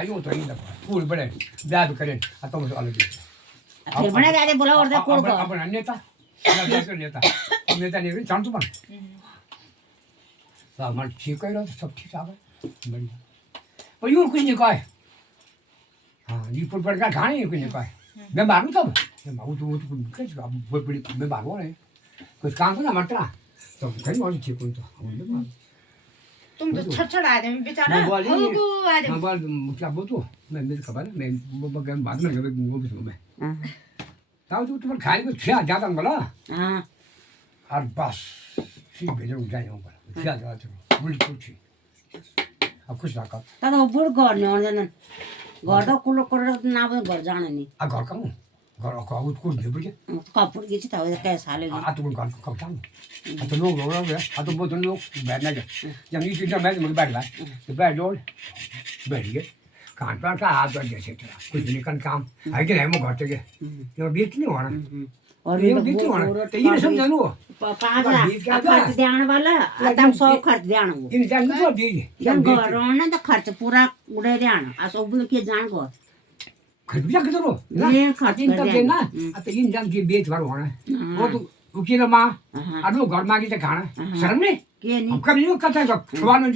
यूं तो नहीं लगता पूरी बड़े ब्याह भी करें तो मुझे अलग फिर बना जाते बोला और कोड़ को अपन नेता नेता नेता नेता नहीं जानतो पण सामान ठीक है सब ठीक आ बढ़िया पर यूं कुछ नहीं कहे हाँ ये पर का खाने कुछ नहीं कहे मैं मारू तब मैं मारू तो कुछ बड़ी मैं मारू नहीं कुछ काम करना मटना तो कहीं और ठीक हो तो तुम तो छड़छड़ आ जाए बेचारा मैं बोली होगो आ जाए मैं बोल क्या बोल तो मैं मेरे खबर मैं बाद में वो भी सुनो मैं ताऊ तो तुम्हारे खाने को छह जाता बोला हां और बस सी बेजर उठ जाए ऊपर छह जाता चलो बुल कुछ अब कुछ ना कर तर बुढ गर्ने हुँदैन घर त कुलो गरेर नभए घर जाने नि आ घर का घर को आउट कुछ दे बुझे कपुर की चाहिँ त क्या साले आ तो घर को कब जाऊं आ तो लोग लोग आ तो बहुत लोग बैठना के जब ये चीज़ मैं मुझे बैठ गया तो बैठ लो बैठ गए कान पर का हाथ बैठ जैसे कुछ निकल काम है कि नहीं वो घर के ये बीच नहीं होना और ये बीच नहीं होना तो ये समझ लो 5 खर्च देने वाला एकदम 100 खर्च देने वो इन जान तो दी जब घर आउने त खर्च पूरा उड़े जान आ सब के जान गो खर्च भी कर दो ये खर्च इन तब देना तो इन जान के बेच भर होना वो तो उकेलो माँ अरू घर मागी चाहिँ खाना शर्म नहीं के नि हम कभी नहीं करते तो सवाल में